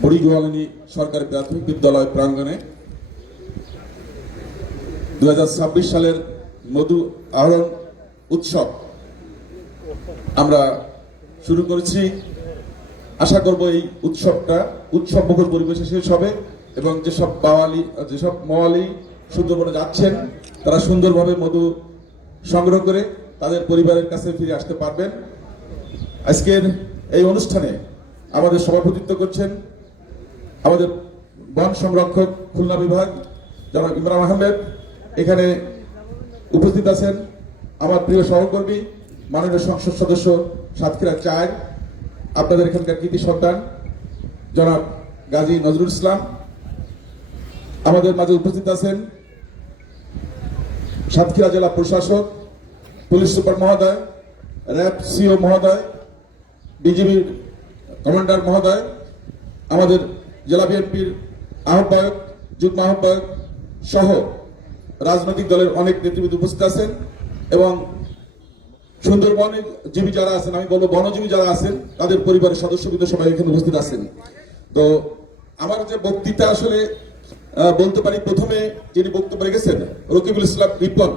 বুড়িগোয়ালিনী সরকারি প্রাথমিক বিদ্যালয় প্রাঙ্গণে 2026 সালের মধু আহরণ উৎসব আমরা শুরু করেছি। আশা করব এই উৎসবটা উৎসবমুখর পরিবেশে শেষ হবে এবং যেসব মওয়ালি সুন্দরবনে যাচ্ছেন তারা সুন্দরভাবে মধু সংগ্রহ করে তাদের পরিবারের কাছে ফিরে আসতে পারবেন। আজকের এই অনুষ্ঠানে আমাদের সভাপতিত্ব করছেন আমাদের বন সংরক্ষক খুলনা বিভাগ জনাব ইমরান আহমেদ। এখানে উপস্থিত আছেন আমার প্রিয় সহকর্মী মাননীয় সংসদ সদস্য সাতক্ষীরা 4 আপনাদের এখানকার কৃতি সন্তান জনাব গাজী নজরুল ইসলাম। আমাদের মাঝে উপস্থিত আছেন সাতক্ষীরা জেলা প্রশাসক, পুলিশ সুপার মহোদয়, র্যাব সিও মহোদয়, বিজিবির কমান্ডার মহোদয়, আমাদের জেলা বিএনপির আহ্বায়ক, যুগ্ম আহ্বায়ক সহ রাজনৈতিক দলের অনেক নেতৃবৃন্দ উপস্থিত আছেন এবং সুন্দরবনের জীবী যারা আছেন, আমি বলবো বনজীবী যারা আছেন তাদের পরিবারের সদস্যবৃন্দ সবাই এখানে উপস্থিত আছেন। তো আমার যে বক্তৃতা আসলে বলতে পারি, প্রথমে যিনি বক্তব্য রেখেছেন রকিবুল ইসলাম রিপন,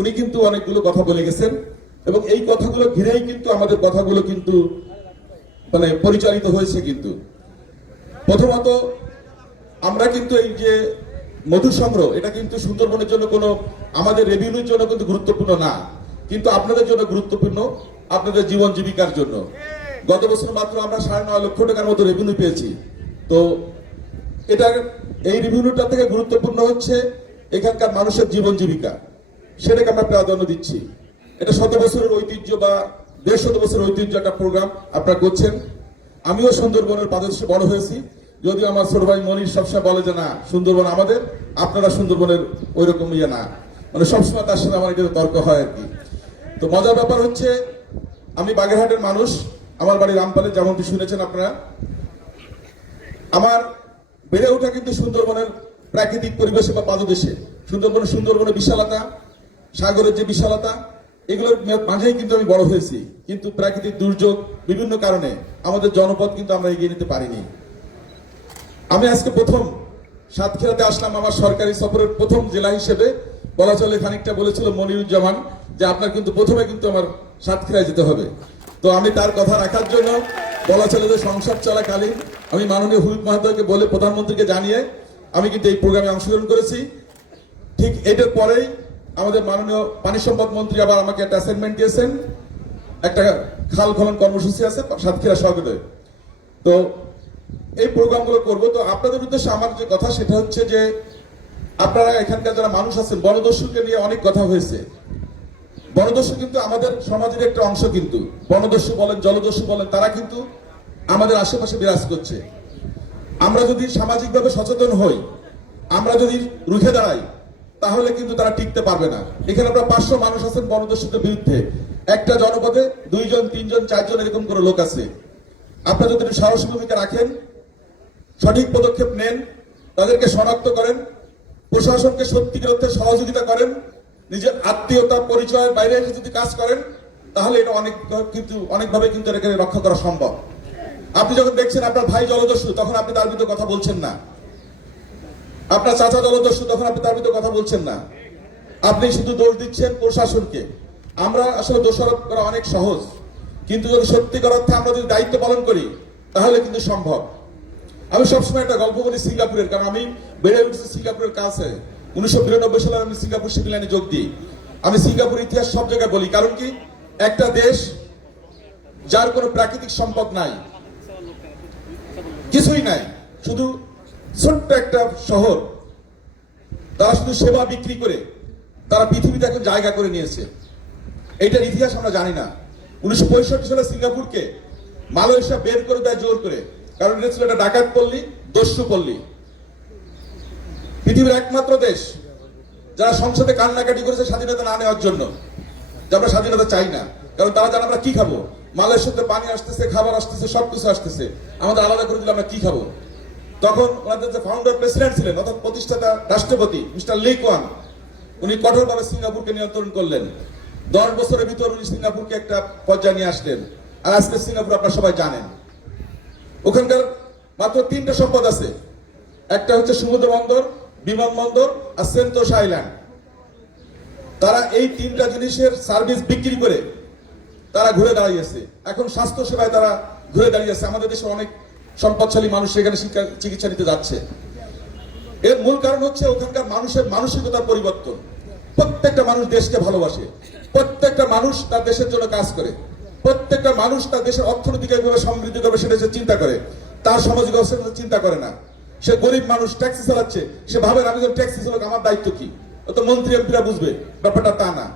উনি কিন্তু অনেকগুলো কথা বলে গেছেন এবং এই কথাগুলো ঘিরেই কিন্তু আমাদের কথাগুলো কিন্তু মানে পরিচালিত হয়েছে। কিন্তু প্রথমত আমরা কিন্তু এই যে মধু সংগ্রহ, এটা কিন্তু সুন্দরবনের জন্য কোনো আমাদের রেভিনিউর জন্য কিন্তু গুরুত্বপূর্ণ না, কিন্তু আপনাদের জন্য গুরুত্বপূর্ণ, আপনাদের জীবন জীবিকার জন্য। গত বছর মাত্র আমরা 9.5 লক্ষ টাকার মতো রেভিনিউ পেয়েছি। তো এটা এই রেভিনিউটা থেকে গুরুত্বপূর্ণ হচ্ছে এখানকার মানুষের জীবন জীবিকা, সেটাকে আমরা প্রাধান্য দিচ্ছি। এটা 100 বছরের ঐতিহ্য বা 150 বছরের ঐতিহ্য একটা প্রোগ্রাম আপনারা করছেন। আমিও সুন্দরবনের পাদদেশে বড় হয়েছি, যদিও আমার ছোট ভাই মনির সবসময় বলে যে না সুন্দরবন আমাদের, আপনারা সুন্দরবনের ওই রকম ইয়ে না, মানে সবসময় তার সাথে আমার এটা তর্ক হয় আর কি। তো মজার ব্যাপার হচ্ছে আমি বাগেরহাটের মানুষ, আমার বাড়ি রামপালে, যেমনটি শুনেছেন আপনারা। আমার বেড়ে ওঠা কিন্তু সুন্দরবনের প্রাকৃতিক পরিবেশে বা পাদদেশে। সুন্দরবনের বিশালতা, সাগরের যে বিশালতা, এগুলোর মাঝেই কিন্তু আমি বড় হয়েছি, কিন্তু প্রাকৃতিক দুর্যোগ বিভিন্ন কারণে আমাদের জনপদ কিন্তু আমরা এগিয়ে নিতে পারিনি। আমি আজকে প্রথম সাতক্ষীরাতে আসলাম আমার সরকারি সফরের প্রথম জেলা হিসেবে। বলা চলে খানিকটা বলেছিল মনিরুজ্জামান যে আপনার কিন্তু প্রথমে কিন্তু আমার সাতক্ষীরায় যেতে হবে। তো আমি তার কথা রাখার জন্য বলা চলে যে সংসদ চলাকালীন আমি মাননীয় হুইপ মহোদয়কে বলে প্রধানমন্ত্রীকে জানিয়ে আমি কিন্তু এই প্রোগ্রামে অংশগ্রহণ করেছি। ঠিক এটার পরেই আমাদের মাননীয় পানি সম্পদ মন্ত্রী আবার আমাকে একটা অ্যাসাইনমেন্ট দিয়েছেন, একটা খাল খনন কর্মসূচি আছে সাতক্ষীরা শহরে। তো এই প্রোগ্রামগুলো করবো। তো আপনাদের উদ্দেশ্যে আমার যে কথা সেটা হচ্ছে যে আপনারা এখানকার যারা মানুষ আছেন, বনদস্যুকে নিয়ে অনেক কথা হয়েছে। বনদস্যু কিন্তু আমাদের সমাজের একটা অংশ, কিন্তু বনদস্যু বলেন জলদস্যু বলেন, তারা কিন্তু আমাদের আশেপাশে বিরাজ করছে। আমরা যদি সামাজিকভাবে সচেতন হই, আমরা যদি রুখে দাঁড়াই, তাহলে কিন্তু তারা টিকতে পারবে না। এখানে আমরা 500 মানুষ আছেন বনদস্যুদের বিরুদ্ধে, একটা জনপদে 2 জন 3 জন 4 জন এরকম করে লোক আছে। আপনারা যদি একটু সাহসী ভূমিকা রাখেন, সঠিক পদক্ষেপ নেন, তাদেরকে শনাক্ত করেন, প্রশাসনকে সত্যিকার অর্থে সহযোগিতা করেন, নিজের আত্মীয়তা পরিচয়ের বাইরে এসে যদি কাজ করেন, তাহলে এটা অনেকভাবে কিন্তু এটাকে রক্ষা করা সম্ভব। আপনি যখন দেখছেন আপনার ভাই জলদস্যু, তখন আপনি তার বিরুদ্ধে কথা বলছেন না। আপনার চাচা জলদস্যু, তখন আপনি তার বিরুদ্ধে কথা বলছেন না। আপনি শুধু দোষ দিচ্ছেন প্রশাসনকে। আমরা আসলে দোষারোপ করা অনেক সহজ, কিন্তু যদি সত্যিকার অর্থে আমরা যদি দায়িত্ব পালন করি তাহলে কিন্তু সম্ভব। আমি সবসময় একটা গল্প বলি সিঙ্গাপুরের, কারণ আমি বেড়ে উঠেছি সিঙ্গাপুরের কাছে। 1992 সালে আমি সিঙ্গাপুর শিপিং লাইনে যোগ দিই। আমি সিঙ্গাপুর ইতিহাস সব জায়গায় বলি, কারণ কি একটা দেশ যার কোনো প্রাকৃতিক সম্পদ নাই, কিছুই নাই, শুধু ছোট্ট একটা শহর, তারা শুধু সেবা বিক্রি করে তারা পৃথিবীতে এখন জায়গা করে নিয়েছে। এইটার ইতিহাস আমরা জানি না। 1965 সালে সিঙ্গাপুরকে মালয়েশিয়া বের করে দেয় জোর করে, কারণ এটা ছিল একটা ডাকাত পল্লী, দস্যু পল্লী। পৃথিবীর একমাত্র দেশ যারা সংসদে কান্নাকাটি করেছে স্বাধীনতা না নেওয়ার জন্য, যে আমরা স্বাধীনতা চাই না, কারণ তারা জানে আমরা কি খাবো। মালয়েশিয়াতে পানি আসতেছে, খাবার আসতেছে, সবকিছু আসতেছে, আমাদের আলাদা করে দিলে আমরা কি খাবো। তখন ওনাদের যে ফাউন্ডার প্রেসিডেন্ট ছিলেন, অর্থাৎ প্রতিষ্ঠাতা রাষ্ট্রপতি মিস্টার লি কুয়ান, উনি কঠোরভাবে সিঙ্গাপুরকে নিয়ন্ত্রণ করলেন। 10 বছরের ভিতর উনি সিঙ্গাপুরকে একটা পর্যায়ে নিয়ে আসলেন। আর আজকে সিঙ্গাপুর আপনারা সবাই জানেন, ওখানকার মাত্র 3টা সম্পদ আছে, একটা হচ্ছে সমুদ্র বন্দর, বিমানবন্দর আর সেন্টোস আইল্যান্ড। তারা এই 3টা জিনিসের সার্ভিস বিক্রি করে তারা ঘুরে দাঁড়িয়েছে। এখন স্বাস্থ্য সেবায় তারা ঘুরে দাঁড়িয়েছে। আমাদের দেশে অনেক সম্পদশালী মানুষ সেখানে চিকিৎসা নিতে যাচ্ছে। এর মূল কারণ হচ্ছে ওখানকার মানুষের মানসিকতার পরিবর্তন। প্রত্যেকটা মানুষ দেশকে ভালোবাসে, প্রত্যেকটা মানুষ তার দেশের জন্য কাজ করে, প্রত্যেকটা মানুষ তার দেশের অর্থনীতিকে কিভাবে সমৃদ্ধি করবে সেটা সে চিন্তা করে, তার সামাজিক অবস্থা চিন্তা করে না। সে গরিব মানুষ, ট্যাক্সি চালাচ্ছে, সে ভাবে আমি যখন ট্যাক্সি চালক আমার দায়িত্ব কি, ও তো মন্ত্রী এমপিরা বুঝবে, ব্যাপারটা তা না।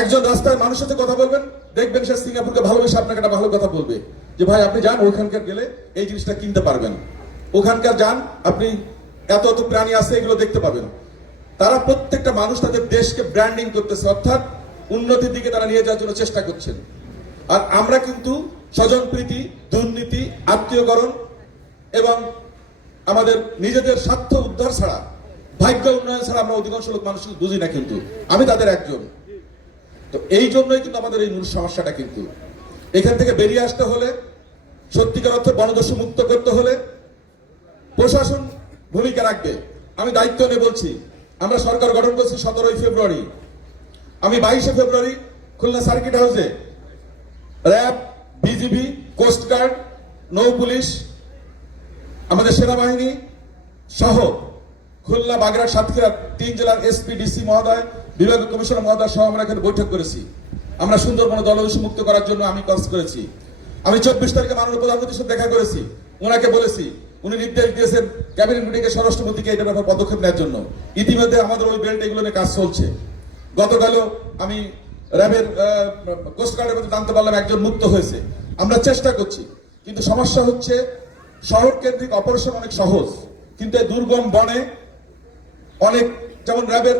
একজন রাস্তায় মানুষের সাথে কথা বলবেন, দেখবেন সে সিঙ্গাপুরকে ভালোবেসে আপনাকে একটা ভালো কথা বলবে, যে ভাই আপনি যান ওখানকার গেলে এই জিনিসটা কিনতে পারবেন, ওখানকার যান আপনি এত এত প্রাণী আছে এগুলো দেখতে পাবেন। তারা প্রত্যেকটা মানুষ তাদের দেশকে ব্র্যান্ডিং করতেছে, অর্থাৎ উন্নতির দিকে তারা নিয়ে যাওয়ার জন্য চেষ্টা করছেন। আর আমরা কিন্তু স্বজনপ্রীতি, দুর্নীতি, আত্মীয়করণ এবং আমাদের নিজেদের স্বার্থ উদ্ধার ছাড়া, ভাগ্য উন্নয়ন ছাড়া আমরা অধিকাংশ লোক মানুষ বুঝি না, কিন্তু আমি তাদের একজন। তো এই জন্যই কিন্তু আমাদের এই মূল সমস্যাটা। কিন্তু এখান থেকে বেরিয়ে আসতে হলে, সত্যিকার অর্থে বনদস্যু মুক্ত করতে হলে প্রশাসন ভূমিকা রাখবে। আমি দায়িত্ব নিয়ে বলছি, আমরা সরকার গঠন করছি 17ই ফেব্রুয়ারি। আমি 22শে ফেব্রুয়ারি খুলনা সার্কিট হাউসে র্যাব, বিজিবি, কোস্টগার্ড, নৌ পুলিশ, আমাদের সেনাবাহিনী সহ খুলনা, বাগেরহাট, সাতক্ষীরা 3 জেলার এসপি, ডিসি মহোদয়, বিভাগীয় কমিশনার মহোদয় সহ আমরা এখানে বৈঠক করেছি। আমরা সুন্দরবন জলদস্যু মুক্ত করার জন্য আমি কাজ করেছি। আমি 24 তারিখে মাননীয় প্রধানমন্ত্রীর সাথে দেখা করেছি, ওনাকে বলেছি, উনি নির্দেশ দিয়েছেন ক্যাবিনেট মিটিংয়ে স্বরাষ্ট্রমন্ত্রীকে এটা ব্যাপারে পদক্ষেপ নেওয়ার জন্য। ইতিমধ্যে আমাদের ওই বেল্ট এগুলো নিয়ে কাজ চলছে। গতকালও আমি র্যাবের, কোস্টগার্ডের মধ্যে জানতে পারলাম একজন মুক্ত হয়েছে। আমরা চেষ্টা করছি, কিন্তু সমস্যা হচ্ছে শহর কেন্দ্রিক অপারেশন অনেক সহজ, কিন্তু এই দুর্গম বনে অনেক, যেমন র্যাবের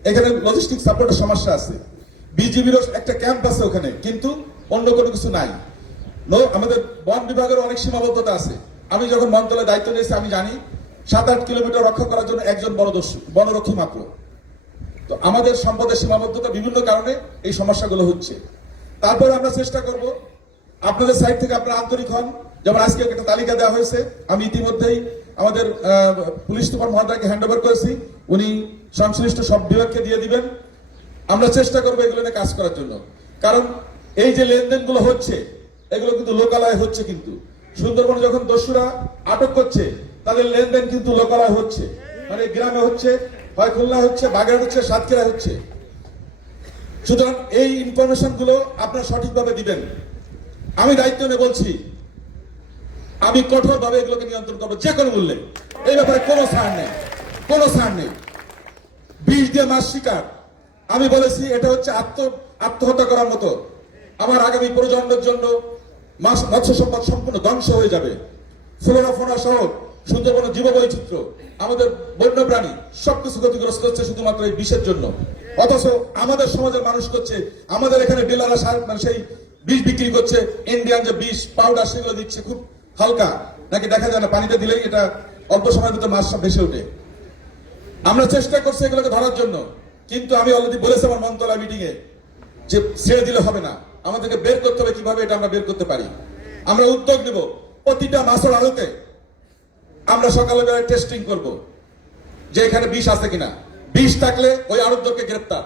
এখানে লজিস্টিক সাপোর্টের সমস্যা আছে, বিজিবিরও একটা ক্যাম্প আছে ওখানে, কিন্তু অন্য কোনো কিছু নাই। আমাদের বন বিভাগের অনেক সীমাবদ্ধতা আছে। আমি যখন মন্ত্রণালয়ের দায়িত্ব নিয়েছি আমি জানি 7-8 কিলোমিটার রক্ষা করার জন্য একজন বনরক্ষী মাত্র। তো আমাদের সম্পদের সীমাবদ্ধতা বিভিন্ন কারণে এই সমস্যাগুলো হচ্ছে। তারপর আমরা চেষ্টা করব আপনাদের সাইড থেকে আপনারা আন্তরিক হন। যেমন আজকে একটা তালিকা দেওয়া হয়েছে, আমি ইতিমধ্যেই আমাদের পুলিশ সুপার মহোদয়কে হ্যান্ড ওভার করেছি, উনি সংশ্লিষ্ট সব বিভাগকে দিয়ে দিবেন। আমরা চেষ্টা করবো এগুলো নিয়ে কাজ করার জন্য, কারণ এই যে লেনদেনগুলো হচ্ছে এগুলো কিন্তু লোকালয় হচ্ছে। কিন্তু সুন্দরবনে যখন দস্যুরা আটক করছে তাদের লেনদেন কিন্তু লোকালয় হচ্ছে, মানে গ্রামে হচ্ছে, হয় খুলনা হচ্ছে, বাগেরহাট হচ্ছে, সাতক্ষীরা হচ্ছে। সুতরাং এই ইনফরমেশন গুলো আপনারা সঠিকভাবে দিবেন। আমি দায়িত্ব নিয়ে বলছি, আমি কঠোরভাবে এগুলোকে নিয়ন্ত্রণ করবো যে কোনো মূল্যে। এই ব্যাপারে কোনো ছাড় নেই, কোনো ছাড় নেই। বিষ দিয়ে মাছ শিকার, আমি বলেছি এটা হচ্ছে আত্মহত্যা করার মতো। আমার আগামী প্রজন্মের জন্য মৎস্য সম্পদ সম্পূর্ণ ধ্বংস হয়ে যাবে। ফ্লোরা ফোনা সহ সুন্দরবনের জীববৈচিত্র্য, আমাদের বন্যপ্রাণী সবকিছু ক্ষতিগ্রস্ত হচ্ছে শুধুমাত্র এই বিষের জন্য। অথচ আমাদের সমাজের মানুষ করছে, আমাদের এখানে ডিলাররা সেই বিষ বিক্রি করছে, ইন্ডিয়ান যে বিষ পাউডার সেগুলো দিচ্ছে, খুব হালকা, নাকি দেখা যায় না, পানিতে দিলেই এটা অল্প সময়ের ভিতরে মাছ ভেসে ওঠে। আমরা চেষ্টা করছি এগুলোকে ধরার জন্য, কিন্তু আমি অলরেডি বলেছি আমার মন্ত্রণালয় মিটিং এ যে ছেড়ে দিলে হবে না, আমাদেরকে বের করতে হবে। কিভাবে এটা আমরা বের করতে পারি, আমরা উদ্যোগ নেব। প্রতিটা মাছের আড়তে আমরা সকালে বেলায় টেস্টিং করব যে এখানে বিষ আছে কিনা। বিষ থাকলে ওই আড়তদারকে গ্রেপ্তার,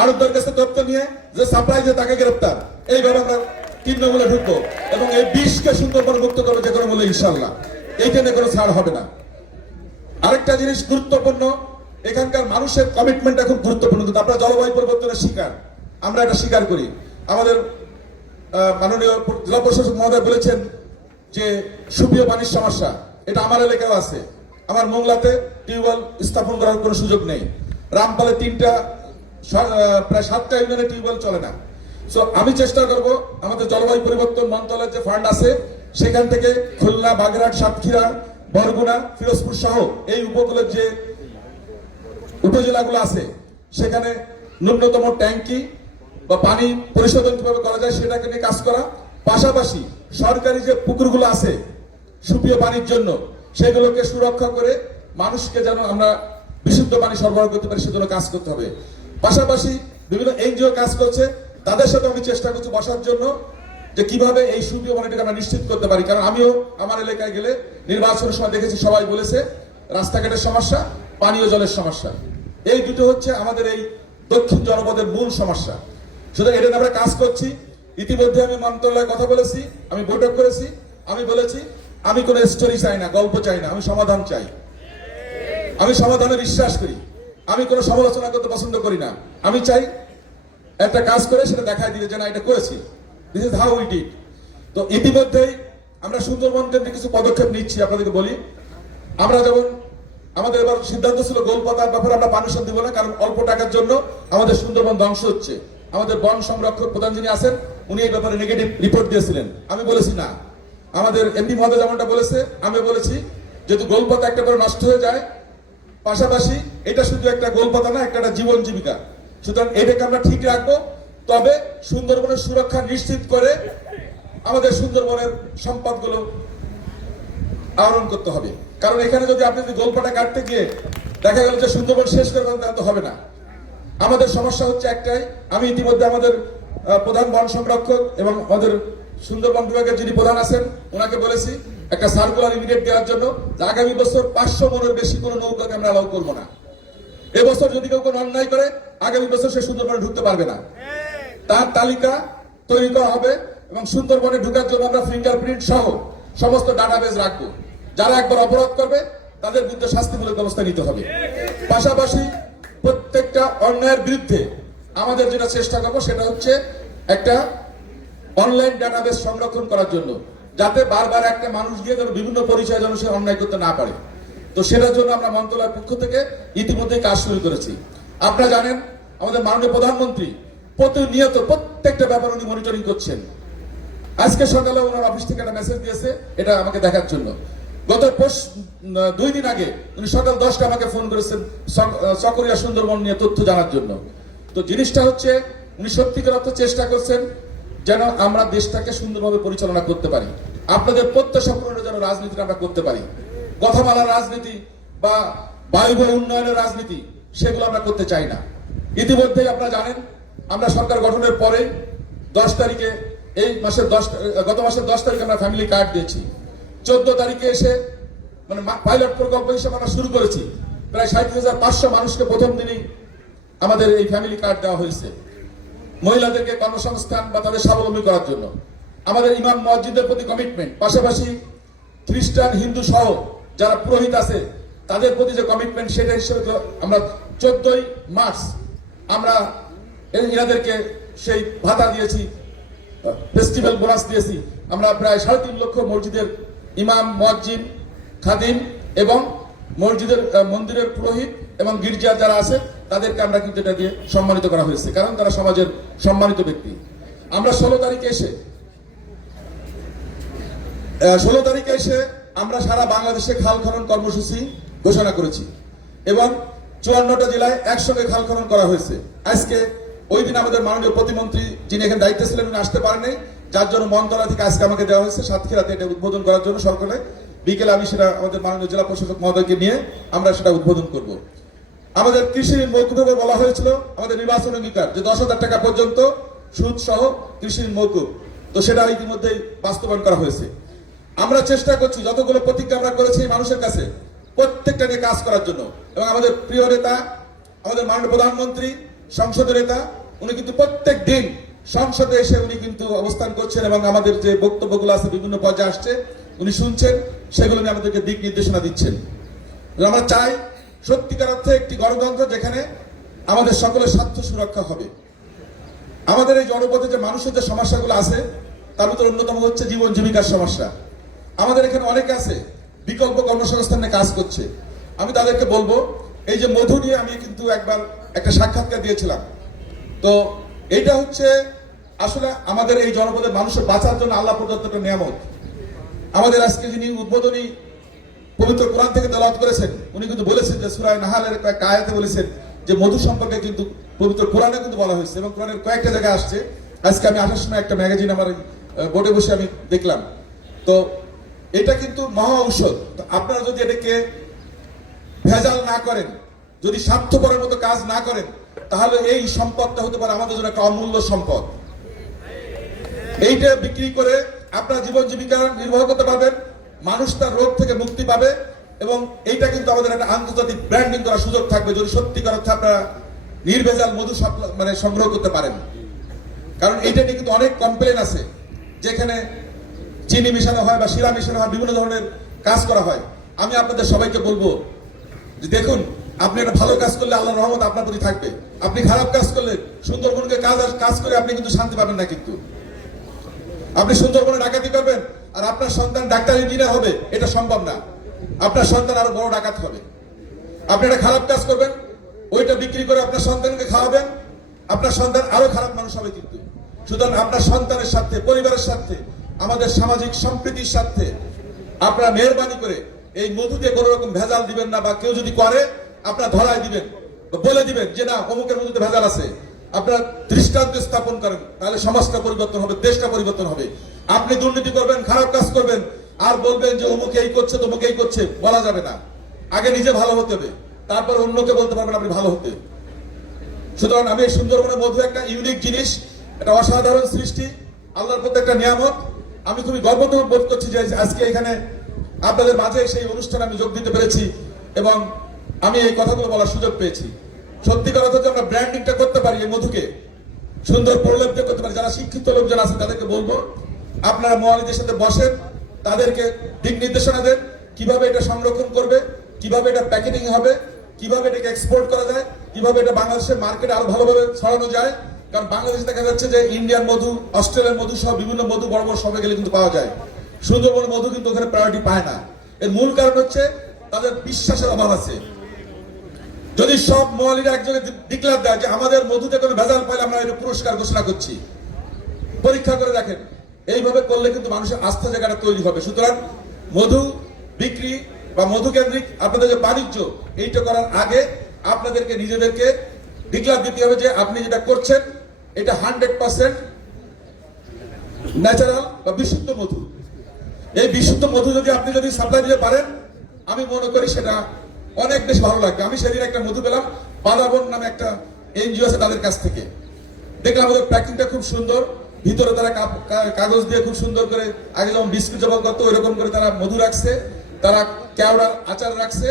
আড়তদার কাছে তথ্য নিয়ে যে সাপ্লাই দিয়ে তাকে গ্রেপ্তার। এইভাবে আমরা তৃণমূলে ঢুকবো এবং এই বিষকে সুন্দরবন মুক্ত করবো যে কোনো মূল্যে, ইনশাল্লাহ। এইটা নিয়ে কোনো ছাড় হবে না। আরেকটা জিনিস গুরুত্বপূর্ণ, এখানকার মানুষের কমিটমেন্ট এখন গুরুত্বপূর্ণ। কিন্তু আপনারা জলবায়ু পরিবর্তনের শিকার, আমরা এটা স্বীকার করি। আমাদের মাননীয় জেলা প্রশাসক মহোদয় বলেছেন যে সুপেয় পানির সমস্যা, এটা আমার এলাকাও আছে। আমার মোংলাতে টিউবওয়েল স্থাপন করার কোনো সুযোগ নেই। রামপালে প্রায় 7টা ইউনিয়নে টিউবওয়েল চলে না। সো আমি চেষ্টা করব আমাদের জলবায়ু পরিবর্তন মন্ত্রণালয়ের যে ফান্ড আছে সেখান থেকে খুলনা, বাগেরহাট, সাতক্ষীরা, বরগুনা, ফিরোজপুর সহ এই উপকূলের যে উপজেলাগুলো আছে সেখানে ন্যূনতম ট্যাঙ্কি বা পানি পরিশোধন কিভাবে করা যায় সেটাকে নিয়ে কাজ করা। পাশাপাশি সরকারি যে পুকুরগুলো আছে সুপেয় পানির জন্য, সেগুলোকে সুরক্ষা করে মানুষকে যেন আমরা বিশুদ্ধ পানি সরবরাহ করতে পারি সেজন্য কাজ করতে হবে। পাশাপাশি বিভিন্ন এনজিও কাজ করছে, তাদের সাথে আমি চেষ্টা করছি বসার জন্য, যে কিভাবে এই সুপ্রিয় মনিটরকে আমরা নিশ্চিত করতে পারি। কারণ আমিও আমার এলাকায় গেলে নির্বাচনের সময় দেখেছি সবাই বলেছে রাস্তাঘাটের সমস্যা, পানীয় জলের সমস্যা, এই দুটো হচ্ছে আমাদের এই দক্ষিণ জনপদের মূল সমস্যা। সুতরাং এটা আমরা কাজ করছি। ইতিমধ্যে আমি মন্ত্রণালয়ে কথা বলেছি, আমি বৈঠক করেছি, আমি বলেছি আমি কোনো স্টোরি চাই না, গল্প চাই না, আমি সমাধান চাই। আমি সমাধানে বিশ্বাস করি, আমি কোনো সমালোচনা করতে পছন্দ করি না। আমি চাই একটা কাজ করে সেটা দেখাই দিতে যে না এটা করেছি, this is how we did. তো ইতিমধ্যেই আমরা সুন্দরবন কেন্দ্রে কিছু পদক্ষেপ নিচ্ছি। আপনাদেরকে বলি, আমরা যেমন আমাদের এবার সিদ্ধান্ত ছিল গোলপাতার ব্যাপারে আমরা পারমিশন দিব না, কারণ অল্প টাকার জন্য আমাদের সুন্দরবন ধ্বংস হচ্ছে। আমাদের বন সংরক্ষক প্রধান যিনি আছেন উনি এই ব্যাপারে নেগেটিভ রিপোর্ট দিয়েছিলেন। আমি বলেছি না, আমাদের এমপি মহোদয় যেমনটা বলেছে আমি বলেছি যেহেতু গোলপাতা একটা করে নষ্ট হয়ে যায়, পাশাপাশি এটা শুধু একটা গোলপাতা না, একটা জীবন জীবিকা। সুতরাং এটাকে আমরা ঠিক রাখবো, তবে সুন্দরবনের সুরক্ষা নিশ্চিত করে আমাদের সুন্দরবনের সম্পদগুলো আহরণ করতে হবে। কারণ এখানে যদি আপনি গোলপাটা কাটতে গিয়ে দেখা গেল যে সুন্দরবন শেষ করে ফেলেন, তাহলে তো হবে না। আমাদের সমস্যা হচ্ছে একটাই, আমি ইতিমধ্যে আমাদের প্রধান বন সংরক্ষক এবং আমাদের সুন্দরবন বিভাগের যিনি প্রধান আছেন ওনাকে বলেছি একটা সার্কুলার ইমিডিয়েট দেওয়ার জন্য, যে আগামী বছর 500 মনের বেশি কোনো নৌকাকে আমরা অ্যালাউ করবো না। এবছর যদি কেউ কোনো অন্যায় করে আগামী বছর সে সুন্দরবনে ঢুকতে পারবে না। তার তালিকা তৈরি করা হবে এবং সুন্দরবনে ঢুকার জন্য আমরা ফিঙ্গারপ্রিন্ট সহ সমস্ত ডাটাবেজ রাখবো। যারা একবার অপরাধ করবে তাদের বিরুদ্ধে শাস্তিমূলক ব্যবস্থা নিতে হবে। পাশাপাশি প্রত্যেকটা অন্যায়ের বিরুদ্ধে আমাদের যেটা চেষ্টা করবো সেটা হচ্ছে একটা অনলাইন ডাটাবেস সংরক্ষণ করার জন্য, যাতে বারবার একটা মানুষ গিয়ে যেন বিভিন্ন পরিচয় যেন সে অন্যায় করতে না পারে। তো সেটার জন্য আমরা মন্ত্রণালয়ের পক্ষ থেকে ইতিমধ্যে কাজ শুরু করেছি। আপনারা জানেন আমাদের মাননীয় প্রধানমন্ত্রী প্রতিনিয়ত প্রত্যেকটা ব্যাপার উনি মনিটরিং করছেন। আজকে সকালে ওনার অফিস থেকে একটা মেসেজ দিয়েছে এটা আমাকে দেখার জন্য। গত 2 দিন আগে উনি সকাল 10টা আমাকে ফোন করেছেন চকরিয়া সুন্দরবন নিয়ে তথ্য জানার জন্য। তো জিনিসটা হচ্ছে উনি সত্যিকার অর্থে চেষ্টা করছেন যেন আমরা দেশটাকে সুন্দরভাবে পরিচালনা করতে পারি, আপনাদের প্রত্যাশা পূরণের যেন রাজনীতিটা আমরা করতে পারি। কথামালার রাজনীতি বা বায়ুবয় উন্নয়নের রাজনীতি সেগুলো আমরা করতে চাই না। ইতিমধ্যেই আপনারা জানেন আমরা সরকার গঠনের পরে 10 তারিখে এই মাসের গত মাসের 10 তারিখে আমরা ফ্যামিলি কার্ড দিয়েছি। 14 তারিখে এসে মানে পাইলট প্রকল্প হিসেবে আমরা শুরু করেছি। প্রায় 37,500 মানুষকে প্রথম দিনই আমাদের এই ফ্যামিলি কার্ড দেওয়া হয়েছে মহিলাদেরকে কর্মসংস্থান বা তাদের স্বাবলম্বী করার জন্য। আমাদের ইমাম মসজিদের প্রতি কমিটমেন্ট, পাশাপাশি খ্রিস্টান হিন্দু সহ যারা পুরোহিত আছে তাদের প্রতি যে কমিটমেন্ট সেটা হিসেবে আমরা 14ই মার্চ আমরা এনাদেরকে সেই ভাতা দিয়েছি, ফেস্টিভ্যাল বোনাস দিয়েছি। আমরা প্রায় 3.5 লক্ষ মসজিদের ইমাম, মুয়াজ্জিন, খাদিম এবং মসজিদের মন্দিরের পুরোহিত এবং গির্জার যারা আছে তাদেরকে আমরা কিন্তু এটা দিয়ে সম্মানিত করা হয়েছে, কারণ তারা সমাজের সম্মানিত ব্যক্তি। আমরা 16 তারিখে এসে আমরা সারা বাংলাদেশে খাল খনন কর্মসূচি ঘোষণা করেছি এবং 54টা জেলায় একসঙ্গে খাল খনন করা হয়েছে। আজকে ওই দিন আমাদের মাননীয় প্রতিমন্ত্রী যিনি এখানে দায়িত্বে ছিলেন উনি আসতে পারেননি, যার জন্য মন্ত্রণালয় থেকে আজকে আমাকে দেওয়া হয়েছে সাতক্ষীরাতে এটা উদ্বোধন করার জন্য। সরকারে বিকেলে আমি সেটা আমাদের মাননীয় জেলা প্রশাসক মহোদয়কে নিয়ে আমরা সেটা উদ্বোধন করব। আমাদের কৃষি ঋণ মৌকুফে বলা হয়েছিল আমাদের নির্বাচন অঙ্গীকার যে 10,000 টাকা পর্যন্ত সুদ সহ কৃষি ঋণ মৌকুফ, তো সেটা ইতিমধ্যেই বাস্তবায়ন করা হয়েছে। আমরা চেষ্টা করছি যতগুলো প্রতিজ্ঞা আমরা করেছি মানুষের কাছে প্রত্যেকটা নিয়ে কাজ করার জন্য। এবং আমাদের প্রিয় নেতা আমাদের মাননীয় প্রধানমন্ত্রী সংসদের নেতা উনি কিন্তু প্রত্যেক দিন সংসদে এসে উনি কিন্তু অবস্থান করছেন এবং আমাদের যে বক্তব্যগুলো আছে বিভিন্ন পর্যায়ে আসছে উনি শুনছেন, সেগুলো নিয়ে আমাদেরকে দিক নির্দেশনা দিচ্ছেন। আমরা চাই সত্যিকার অর্থে একটি গণতন্ত্র যেখানে আমাদের সকলের স্বার্থ সুরক্ষা হবে। আমাদের এই জনপদে যে মানুষের যে সমস্যাগুলো আছে তার ভিতরে অন্যতম হচ্ছে জীবন জীবিকার সমস্যা। আমাদের এখানে অনেকে আছে বিকল্প কর্মসংস্থান নিয়ে কাজ করছে। আমি তাদেরকে বলবো এই যে মধু নিয়ে আমি কিন্তু একবার একটা সাক্ষাৎকার দিয়েছিলাম, তো এইটা হচ্ছে আসলে আমাদের এই জনপদের মানুষের বাঁচার জন্য আল্লাহ প্রদত্ত একটা নিয়ামত। আমাদের আজকে যিনি উদ্বোধনী পবিত্র কোরআন থেকে তেলাওয়াত করেছেন উনি কিন্তু বলেছেন যে সূরা নাহালের কয়েকটা আয়াতে বলেছেন যে মধু সম্পর্কে কিন্তু পবিত্র কোরআনে কিন্তু বলা হয়েছে এবং কোরআনের কয়েকটা জায়গায় আসছে। আজকে আমি আসার সময় একটা ম্যাগাজিন আমার বোর্ডে বসে আমি দেখলাম, তো এটা কিন্তু মহা ঔষধ। আপনারা যদি এটাকে ভেজাল না করেন, যদি স্বার্থপরের মতো কাজ না করেন, তাহলে এই সম্পদটা হতে পারে আমাদের জন্য একটা অমূল্য সম্পদ। এইটা বিক্রি করে আপনার জীবন জীবিকা নির্বাহ করতে পারবেন, মানুষ তার রোগ থেকে মুক্তি পাবে, এবং এইটা কিন্তু আমাদের একটা আন্তর্জাতিক ব্র্যান্ডিং করার সুযোগ থাকবে যদি সত্যিকার অর্থে আপনারা নির্ভেজাল মধু মানে সংগ্রহ করতে পারেন। কারণ এইটা নিয়ে কিন্তু অনেক কমপ্লেন আছে, যেখানে চিনি মিশানো হয় বা শিরা মিশানো হয়, বিভিন্ন ধরনের কাজ করা হয়। আমি আপনাদের সবাইকে বলবো যে দেখুন, আপনি একটা ভালো কাজ করলে আল্লাহর রহমত আপনার প্রতি থাকবে, আপনি খারাপ কাজ করলে সুন্দরবনকে কাজ করে আপনি কিন্তু শান্তি পাবেন না। কিন্তু আপনি সুন্দরবনে ডাকাতি করবেন আর আপনার সন্তান ডাক্তার ইঞ্জিনিয়ার হবে, এটা সম্ভব না। আপনার সন্তান আরো বড় ডাকাত হবে। আপনি একটা খারাপ কাজ করবেন, ওইটা বিক্রি করে আপনার সন্তানকে খাওয়াবেন, আপনার সন্তান আরো খারাপ মানুষ হবে। কিন্তু সুতরাং আপনার সন্তানের সাথে, পরিবারের সাথে, আমাদের সামাজিক সম্প্রীতির সাথে আপনারা মেহরবানি করে এই মধুতে কোনো রকম ভেজাল দিবেন না, বা কেউ যদি করে আপনারা ধরায় দিবেন, বলে দিবেন যে না অমুকের মধুতে ভেজাল আছে। আপনারা দৃষ্টান্ত স্থাপন করেন, তাহলে সমাজটা পরিবর্তন হবে, দেশটা পরিবর্তন হবে। আপনি দুর্নীতি করবেন, খারাপ কাজ করবেন, আর বলবেন যে অমুক এই করছে তমুক এই করছে, বলা যাবে না। আগে নিজে ভালো হতে হবে, তারপর অন্যকে বলতে পারবেন আপনি ভালো হতে। সুতরাং আমি এই সুন্দরবনের মধু একটা ইউনিক জিনিস, একটা অসাধারণ সৃষ্টি, আল্লাহর প্রতি একটা নিয়ামত। আমি খুবই গর্ববোধ বোধ করছি যে আজকে এখানে আপনাদের মাঝে সেই অনুষ্ঠানে আমি যোগ দিতে পেরেছি এবং আমি এই কথাগুলো বলার সুযোগ পেয়েছি। সত্যিকার অর্থে আমরা ব্র্যান্ডিংটা করতে পারি, এই মধুকে সুন্দর প্রলেপ্ত করতে পারি। যারা শিক্ষিত লোকজন আছে তাদেরকে বলবো আপনারা মোয়ালিদের সাথে বসেন, তাদেরকে দিক নির্দেশনা দেন কিভাবে এটা সংরক্ষণ করবে, কিভাবে এটা প্যাকেটিং হবে, কিভাবে এটাকে এক্সপোর্ট করা যায়, কিভাবে এটা বাংলাদেশের মার্কেটে আরো ভালোভাবে ছড়ানো যায়। কারণ বাংলাদেশে দেখা যাচ্ছে যে ইন্ডিয়ান মধু, অস্ট্রেলিয়ান মধু সহ বিভিন্ন মধু বড় বড় শপে গেলে কিন্তু পাওয়া যায়, সুন্দরবনের মধু কিন্তু ওখানে প্রায়োরিটি পায় না। এর মূল কারণ হচ্ছে তাদের বিশ্বাসের অভাব আছে। যদি সব মোয়ালিরা একজনে ডিক্লার দেয় যে আমাদের মধুতে কোনো ভেজাল পাইলে আমরা এটা পুরস্কার ঘোষণা করছি, পরীক্ষা করে দেখেন, এইভাবে করলে কিন্তু মানুষের আস্থা জায়গাটা তৈরি হবে। সুতরাং মধু বিক্রি বা মধু কেন্দ্রিক আপনাদের যে বাণিজ্য, এইটা করার আগে আপনাদেরকে নিজেদেরকে ডিক্লার দিতে হবে যে আপনি যেটা করছেন এটা 100% ন্যাচারাল বা বিশুদ্ধ মধু। এই বিশুদ্ধ মধু আপনি যদি সাপ্লাই দিতে পারেন, আমি মনে করি সেটা অনেক বেশ ভালো লাগবে। আমি সেদিন একটা মধু পেলাম পাদাবন নামে একটা এনজিও আছে, তাদের কাছ থেকে দেখলাম ওদের প্যাকিংটা খুব সুন্দর, ভিতরে তারা কাগজ দিয়ে খুব সুন্দর করে, আগে যেমন বিস্কুট জমা করতো ওইরকম করে তারা মধু রাখছে, তারা কেওড়ার আচার রাখছে,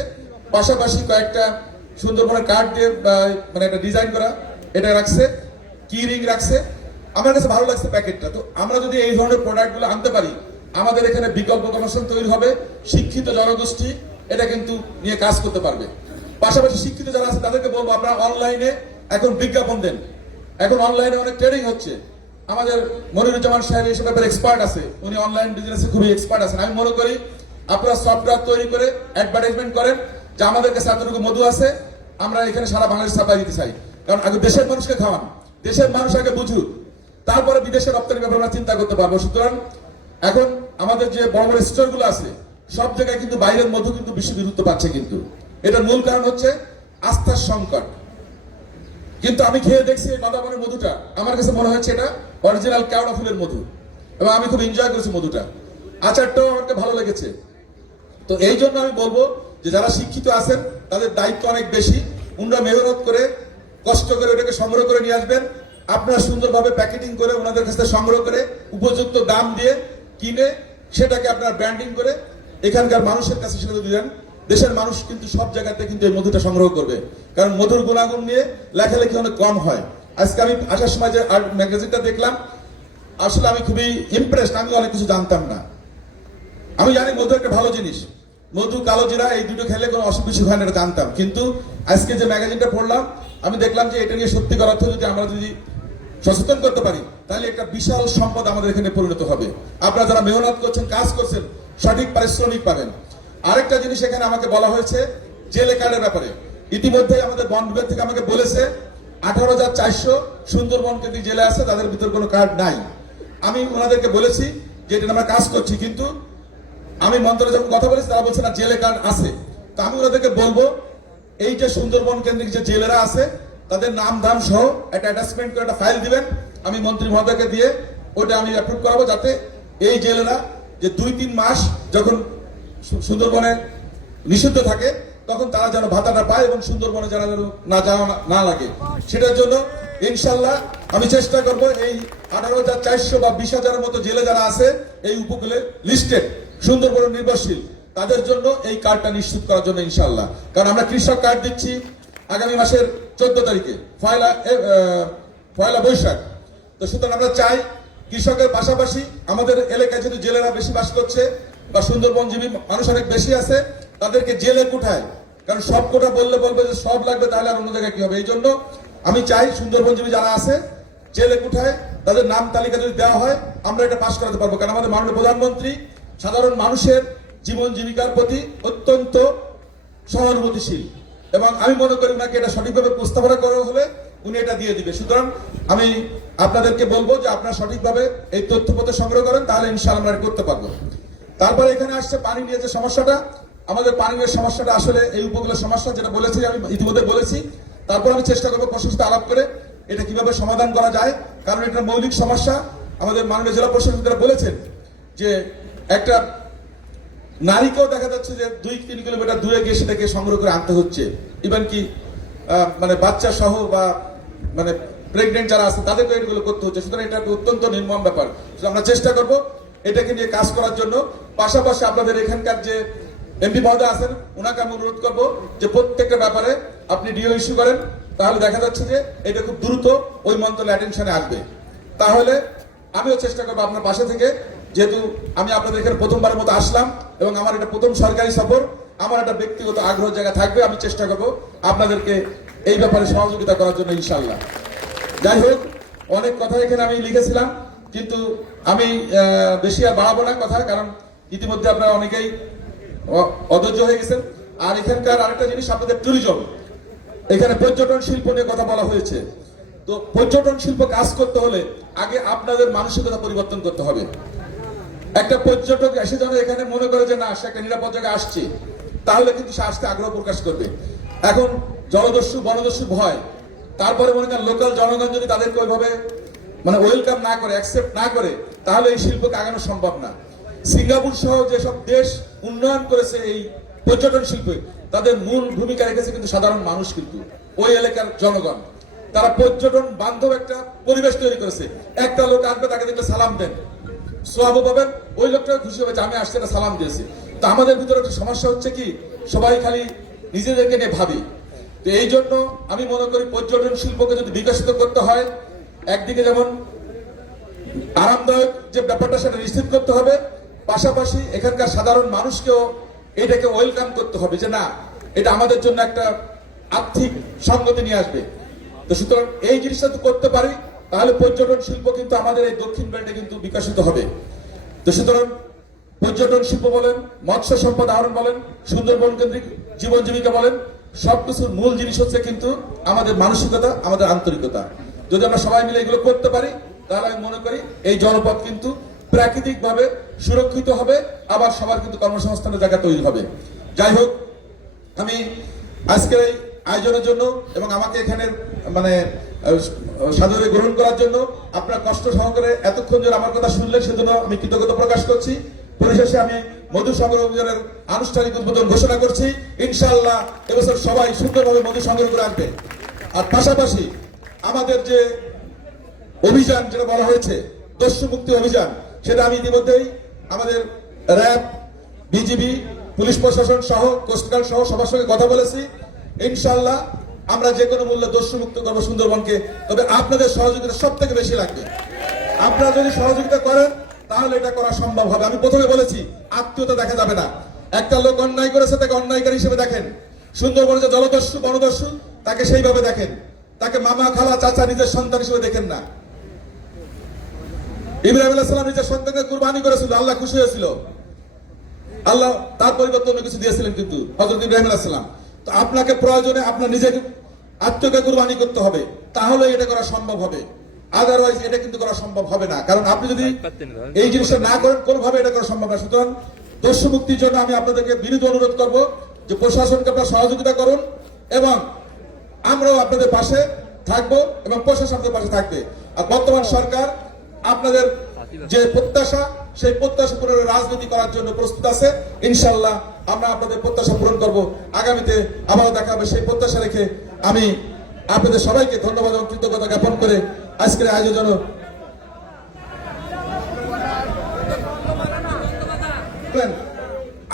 পাশাপাশি কয়েকটা সুন্দরবনের কার্ড দিয়ে মানে একটা ডিজাইন করা এটা রাখছে, কি রিং রাখছে। আমার কাছে ভালো লাগছে প্যাকেটটা। তো আমরা যদি এই ধরনের প্রোডাক্টগুলো আনতে পারি, আমাদের এখানে বিকল্প কর্মসংস্থান তৈরি হবে, শিক্ষিত জনগোষ্ঠী এটা কিন্তু নিয়ে কাজ করতে পারবে। পাশাপাশি শিক্ষিত যারা আছে তাদেরকে বলবো আপনারা অনলাইনে এখন বিজ্ঞাপন দেন, এখন অনলাইনে অনেক ট্রেডিং হচ্ছে। আমাদের মনিরুজ্জামান সাহেব এইসব ব্যাপারে এক্সপার্ট আছে, উনি অনলাইন বিজনেসে খুবই এক্সপার্ট আছেন। আমি মনে করি আপনারা সফটওয়্যার তৈরি করে অ্যাডভার্টাইজমেন্ট করেন যে আমাদের কাছে এতটুকু মধু আছে, আমরা এখানে সারা বাংলাদেশ সাপ্লাই দিতে চাই। কারণ আগে দেশের মানুষকে খাওয়ান, দেশের মানুষ আগে বুঝুক, তারপরে বিদেশের রপ্তানির ব্যাপারে আমরা চিন্তা করতে পারবো। সুতরাং এখন আমাদের যে বড় বড় স্টোরগুলো আছে সব জায়গায় কিন্তু বাইরের মধু কিন্তু বেশি গুরুত্ব পাচ্ছে, কিন্তু এটার মূল কারণ হচ্ছে আস্থার সংকট। কিন্তু আমি খেয়ে দেখছি এই বাদাবনের মধুটা, আমার কাছে মনে হচ্ছে এটা অরিজিনাল কেওড়া ফুলের মধু, এবং আমি খুব এনজয় করেছি মধুটা, আচারটাও আমাকে ভালো লেগেছে। তো এই জন্য আমি বলবো যে যারা শিক্ষিত আছেন তাদের দায়িত্ব অনেক বেশি, উনারা মেহনত করে কষ্ট করে ওটাকে সংগ্রহ করে নিয়ে আসবেন, আপনারা সুন্দরভাবে প্যাকেটিং করে ওনাদের কাছে সংগ্রহ করে উপযুক্ত দাম দিয়ে কিনে সেটাকে আপনার ব্র্যান্ডিং করে এখানকার মানুষের কাছে সেটা দিলেন। দেশের মানুষ কিন্তু সব জায়গাতে কিন্তু এই মধুটা সংগ্রহ করবে, কারণ মধুর গুণাগুণ নিয়ে লেখালেখি অনেক কম হয়। আজকে আমি আসার সময় যে ম্যাগাজিনটা দেখলাম, আসলে আমি খুবই ইমপ্রেসড। আমি অনেক কিছু জানতাম না। আমি জানি মধু একটা ভালো জিনিস, মধু কালো জিরা এই দুটো খেলে কোনো অসুখ বিসুখ হয় না, এটা জানতাম। কিন্তু আজকে যে ম্যাগাজিনটা পড়লাম আমি দেখলাম যে এটা নিয়ে সত্যিকার অর্থে যদি আমরা যদি সচেতন করতে পারি তাহলে একটা বিশাল সম্পদ আমাদের এখানে পরিণত হবে। আপনারা যারা মেহনত করছেন, কাজ করছেন, সঠিক পারিশ্রমিক পাবেন। আরেকটা জিনিস এখানে আমাকে বলা হয়েছে জেলে কার্ডের ব্যাপারে। ইতিমধ্যে আমাদের বন বিভাগ থেকে আমাকে বলেছে 18,400 সুন্দরবন কেন্দ্রিক জেলে আছে, তাদের ভিতর কোনো কার্ড নাই। আমি ওনাদেরকে বলেছি যে এটা আমরা কাজ করছি, কিন্তু আমি মন্ত্রণালয়ে যখন কথা বলেছি তারা বলছে না জেলে কার্ড আছে। তো আমি ওনাদেরকে বলবো এই যে সুন্দরবন কেন্দ্রিক যে জেলেরা আছে তাদের নাম ধাম সহ একটা অ্যাটাচমেন্ট করে একটা ফাইল দিবেন, আমি মন্ত্রী মহোদয়কে দিয়ে ওটা আমি অ্যাপ্রুভ করাবো, যাতে এই জেলেরা যে 2-3 মাস যখন সুন্দরবনে নিষিদ্ধ থাকে তখন তারা যেন ভাতাটা পায় এবং সুন্দরবনে যেন না যাওয়া না লাগে, সেটার জন্য ইনশাল্লাহ আমি চেষ্টা করব এই 18,400 বা 20,000-এর মতো জেলে যারা আছে এই উপকূলে লিস্টেড সুন্দরবন নির্ভরশীল তাদের জন্য এই কার্ডটা নিশ্চিত করার জন্য ইনশাল্লাহ। কারণ আমরা কৃষক কার্ড দিচ্ছি আগামী মাসের 14 তারিখে পয়লা বৈশাখ। তো সুতরাং আমরা চাই কৃষকের পাশাপাশি আমাদের এলাকায় যদি জেলেরা বেশি বাস করছে বা সুন্দরবনজীবী মানুষ অনেক বেশি আছে তাদেরকে জেলে কোঠায়, কারণ সব কোটা বলবে যে সব লাগবে তাহলে আর অন্য জায়গায় কি হবে। এই জন্য আমি চাই সুন্দরবনজীবী যারা আছে জেলে কোঠায় তাদের নাম তালিকা যদি দেওয়া হয় আমরা এটা পাশ করাতে পারবো। কারণ আমাদের মাননীয় প্রধানমন্ত্রী সাধারণ মানুষের জীবন জীবিকার প্রতি অত্যন্ত সহানুভূতিশীল এবং আমি মনে করি ওনাকে এটা সঠিকভাবে উপস্থাপনা করা হলে উনি এটা দিয়ে দিবে। সুতরাং আমি আপনাদেরকে বলবো যে আপনারা সঠিকভাবে এই তথ্যপত্র সংগ্রহ করেন, তাহলে ইনশাআল্লাহ আমরা করতে পারবো। তারপরে এখানে আসছে পানি নিয়ে যে সমস্যাটা, আমাদের পানি নিয়ে সমস্যাটা আসলে এই উপকূলের সমস্যা, যেটা বলেছি আমি ইতিমধ্যে বলেছি। তারপর আমি চেষ্টা করবো প্রশাসনের সাথে আলাপ করে এটা কিভাবে সমাধান করা যায়, কারণ এটা মৌলিক সমস্যা। আমাদের মাননীয় জেলা প্রশাসক বলেছেন যে একটা নারীকেও দেখা যাচ্ছে যে 2-3 কিলোমিটার দূরে গিয়ে সেটাকে সংগ্রহ করে আনতে হচ্ছে, ইভেন কি মানে বাচ্চা সহ বা মানে প্রেগনেন্ট যারা আছে তাদেরকে এগুলো করতে হচ্ছে। সুতরাং এটা অত্যন্ত নির্মম ব্যাপার। আমরা চেষ্টা করব এটাকে নিয়ে কাজ করার জন্য। পাশাপাশি আপনাদের এখানকার যে এমপি মহোদয় আছেন ওনাকে আমি অনুরোধ করবো যে প্রত্যেকটা ব্যাপারে আপনি ডিও ইস্যু করেন, তাহলে দেখা যাচ্ছে যে এটা খুব দ্রুত ওই মন্ত্রণালয়ের অ্যাটেনশনে আসবে। তাহলে আমিও চেষ্টা করবো আপনার পাশে থেকে, যেহেতু আমি আপনাদের এখানে প্রথমবারের মতো আসলাম এবং আমার এটা প্রথম সরকারি সফর, আমার একটা ব্যক্তিগত আগ্রহ জায়গা থাকবে, আমি চেষ্টা করবো আপনাদেরকে এই ব্যাপারে সহযোগিতা করার জন্য ইনশাল্লাহ। যাই হোক, অনেক কথা এখানে আমি লিখেছিলাম, কিন্তু আমি বেশি আর বাড়াবো না কথা, কারণ ইতিমধ্যে আপনারা অনেকেই অধৈর্য হয়ে গেছেন। আর এখানকার আরেকটা জিনিস আপনাদের ট্যুরিজম, এখানে পর্যটন শিল্প নিয়ে কথা বলা হয়েছে। তো পর্যটন শিল্প কাজ করতে হলে আগে আপনাদের মানসিকতা পরিবর্তন করতে হবে। একটা পর্যটক এসে যেন এখানে মনে করে যে না, সে একটা নিরাপদ জায়গায় আসছে, তাহলে কিন্তু সে আসতে আগ্রহ প্রকাশ করবে। এখন জলদস্যু বনদস্যু ভয়, তারপরে মনে করেন লোকাল জনগণ যদি তাদেরকে ওইভাবে মানে ওয়েলকাম না করে, অ্যাকসেপ্ট না করে, তাহলে এই শিল্পকে আগানো সম্ভব না। সিঙ্গাপুর সহ যেসব দেশ উন্নয়ন করেছে এই পর্যটন শিল্পে, তাদের মূল ভূমিকা রেখেছে কিন্তু সাধারণ মানুষ, কিন্তু ওই এলাকার জনগণ। তারা পর্যটন বান্ধব একটা পরিবেশ তৈরি করেছে। একটা লোক আসবে, তাকে দেখলে সালাম দেন, সোয়াবও পাবেন, ওই লোকটা খুশি হবে যে আমি আসছে না, সালাম দিয়েছি। তো আমাদের ভিতরে একটা সমস্যা হচ্ছে কি, সবাই খালি নিজেদেরকে নিয়ে ভাবি। তো এই জন্য আমি মনে করি পর্যটন শিল্পকে যদি বিকশিত করতে হয়, একদিকে যেমন আরামদায়ক যে ব্যাপারটা সেটা নিশ্চিত করতে হবে, পাশাপাশি এখানকার সাধারণ মানুষকেও এটাকে ওয়েলকাম করতে হবে যে না, এটা আমাদের জন্য একটা আর্থিক সঙ্গতি নিয়ে আসবে। তো সুতরাং এই জিনিসটা তো করতে পারি, তাহলে পর্যটন শিল্প কিন্তু আমাদের এই দক্ষিণ বেল্টে কিন্তু বিকশিত হবে। তো সুতরাং পর্যটন শিল্প বলেন, মৎস্য সম্পদ আহরণ বলেন, সুন্দরবন কেন্দ্রিক জীবন জীবিকা বলেন, সবকিছুর মূল জিনিস হচ্ছে কিন্তু আমাদের মানসিকতা, আমাদের আন্তরিকতা। যদি আমরা সবাই মিলে এগুলো করতে পারি, তাহলে আমি মনে করি এই জনপদ কিন্তু প্রাকৃতিক ভাবে সুরক্ষিত হবে, আবার সবার কিন্তু কর্মসংস্থানের জায়গা তৈরি হবে। যাই হোক, আমি আজকের এই আয়োজনের জন্য এবং আমাকে এখানে মানে সাদরে গ্রহণ করার জন্য, আপনার কষ্ট সহকারে এতক্ষণ ধরে আমার কথা শুনলেন, সেজন্য আমি কৃতজ্ঞতা প্রকাশ করছি। পরিশেষে আমি মধু সংগ্রহ অভিযানের আনুষ্ঠানিক উদ্বোধন ঘোষণা করছি। ইনশাআল্লাহ এবছর সবাই সুন্দরভাবে মধু সংগ্রহ করে আসবে। আর পাশাপাশি আমাদের যে অভিযান যেটা বলা হয়েছে দস্যু মুক্তি অভিযান, সেটা আমি ইতিমধ্যেই আমাদের র্যাব, বিজিবি, পুলিশ প্রশাসন সহ কোস্টগার্ড সহ সবার সঙ্গে কথা বলেছি। ইনশাআল্লাহ আমরা যে কোনো মূল্যে দস্যু মুক্ত করবো সুন্দরবনকে। তবে আপনাদের সহযোগিতা সব থেকে বেশি লাগবে। আপনারা যদি সহযোগিতা করেন তাহলে এটা করা সম্ভব হবে। আমি প্রথমে বলেছি আত্মীয়তা দেখা যাবে না। একটা লোক অন্যায় করেছে, তাকে অন্যায়কারী হিসেবে দেখেন। সুন্দরবনে যে জলদস্যু বনদস্যু, তাকে সেইভাবে দেখেন। তাকে মামা, খালা, চাচা, নিজের সন্তান হিসেবে দেখেন না। ইব্রাহিম আলাইহিস সালাম নিজের সন্তানকে কুরবানি করেছিল, আল্লাহ খুশি হয়েছিল, আল্লাহ তার পরিবর্তে অন্য কিছু দিয়েছিলেন কিন্তু হযরত ইব্রাহিম আলাইহিস সালাম। তো আপনাকে প্রয়োজনে আপনার নিজের আত্মকে কুরবানি করতে হবে, তাহলে এটা করা সম্ভব হবে। আদারওয়াইজ এটা কিন্তু করা সম্ভব হবে না, কারণ আপনি যদি এই জিনিসটা না করেন কোনোভাবে এটা করা সম্ভব না। সুতরাং দস্যু মুক্তির জন্য আমি আপনাদেরকে বিনীত অনুরোধ করব যে প্রশাসনকে আপনারা সহযোগিতা করুন এবং আমরাও আপনাদের পাশে থাকবো এবং প্রশাসন আপনাদের পাশে থাকবে। আর বর্তমান সরকার আপনাদের যে প্রত্যাশা, সেই প্রত্যাশা পূরণের রাজনীতি করার জন্য প্রস্তুত আছে। ইনশাআল্লাহ আমরা আপনাদের প্রত্যাশা পূরণ করব। আগামীতে আবারও দেখা হবে সেই প্রত্যাশা রেখে আমি আপনাদের সবাইকে ধন্যবাদ এবং কৃতজ্ঞতা জ্ঞাপন করে আজকের আয়োজন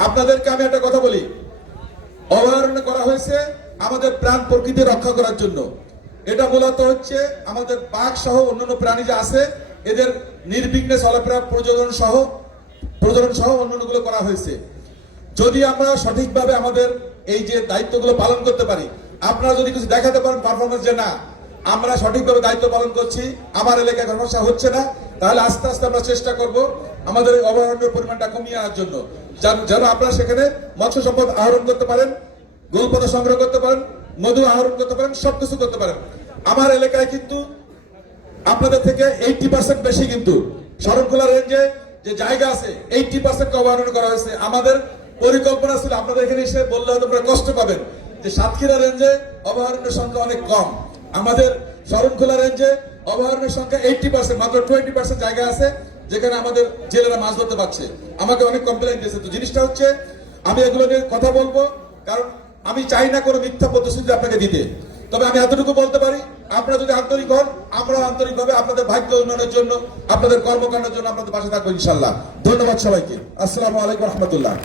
আপনাদেরকে আমি একটা কথা বলি, অভয়ারণ্য করা হয়েছে আমাদের প্রাণ প্রকৃতি রক্ষা করার জন্য। এটা মূলত হচ্ছে আমাদের বাঘ সহ অন্যান্য প্রাণী যে আছে এদের নির্বিঘ্নে চলাফেরা প্রজনন সহ অন্যান্যগুলো করা হয়েছে। যদি আমরা সঠিকভাবে আমাদের এই যে দায়িত্বগুলো পালন করতে পারি, আপনারা যদি কিছু দেখাতে পারেন পারফরমেন্স যে না আমরা সঠিকভাবে দায়িত্ব পালন করছি, আমার এলাকায় সমস্যা হচ্ছে না, তাহলে আস্তে আস্তে আমরা চেষ্টা করব আমাদের এই অভয়ারণ্যের পরিমাণটা কমিয়ে আনার জন্য, যেন আপনারা সেখানে মৎস্য সম্পদ আহরণ করতে পারেন, গোলপাতা সংগ্রহ করতে পারেন, মধু আহরণ করতে পারেন, সবকিছু করতে পারেন। আমার এলাকায় কিন্তু আপনাদের থেকে 80% বেশি কিন্তু শরণখোলা রেঞ্জে যে জায়গা আছে 80% অভয়ারণ্য করা হয়েছে। আমাদের পরিকল্পনা ছিল আপনাদের এখানে এসে বললে হয়তো আপনারা কষ্ট পাবেন যে সাতক্ষীরা রেঞ্জে অভয়ারণ্যের সংখ্যা অনেক কম, আমাদের শরণখোলা রেঞ্জে অভয়ারণ্যের সংখ্যা 80%, মাত্র 20% জায়গা আছে যেখানে আমাদের জেলেরা মাছ ধরতে পারছে। আমাকে অনেক কমপ্লেইন দিয়েছে। তো জিনিসটা হচ্ছে আমি এগুলো নিয়ে কথা বলবো, কারণ আমি চাই না কোনো মিথ্যা প্রতিশ্রুতি আপনাকে দিতে। তবে আমি এতটুকু বলতে পারি, আপনারা যদি আন্তরিক হন আমরা আন্তরিকভাবে আপনাদের ভাগ্য উন্নয়নের জন্য, আপনাদের কর্মকাণ্ডের জন্য আপনাদের পাশে থাকবো ইনশাল্লাহ। ধন্যবাদ সবাইকে। আসসালামু আলাইকুম রহমতুল্লাহ।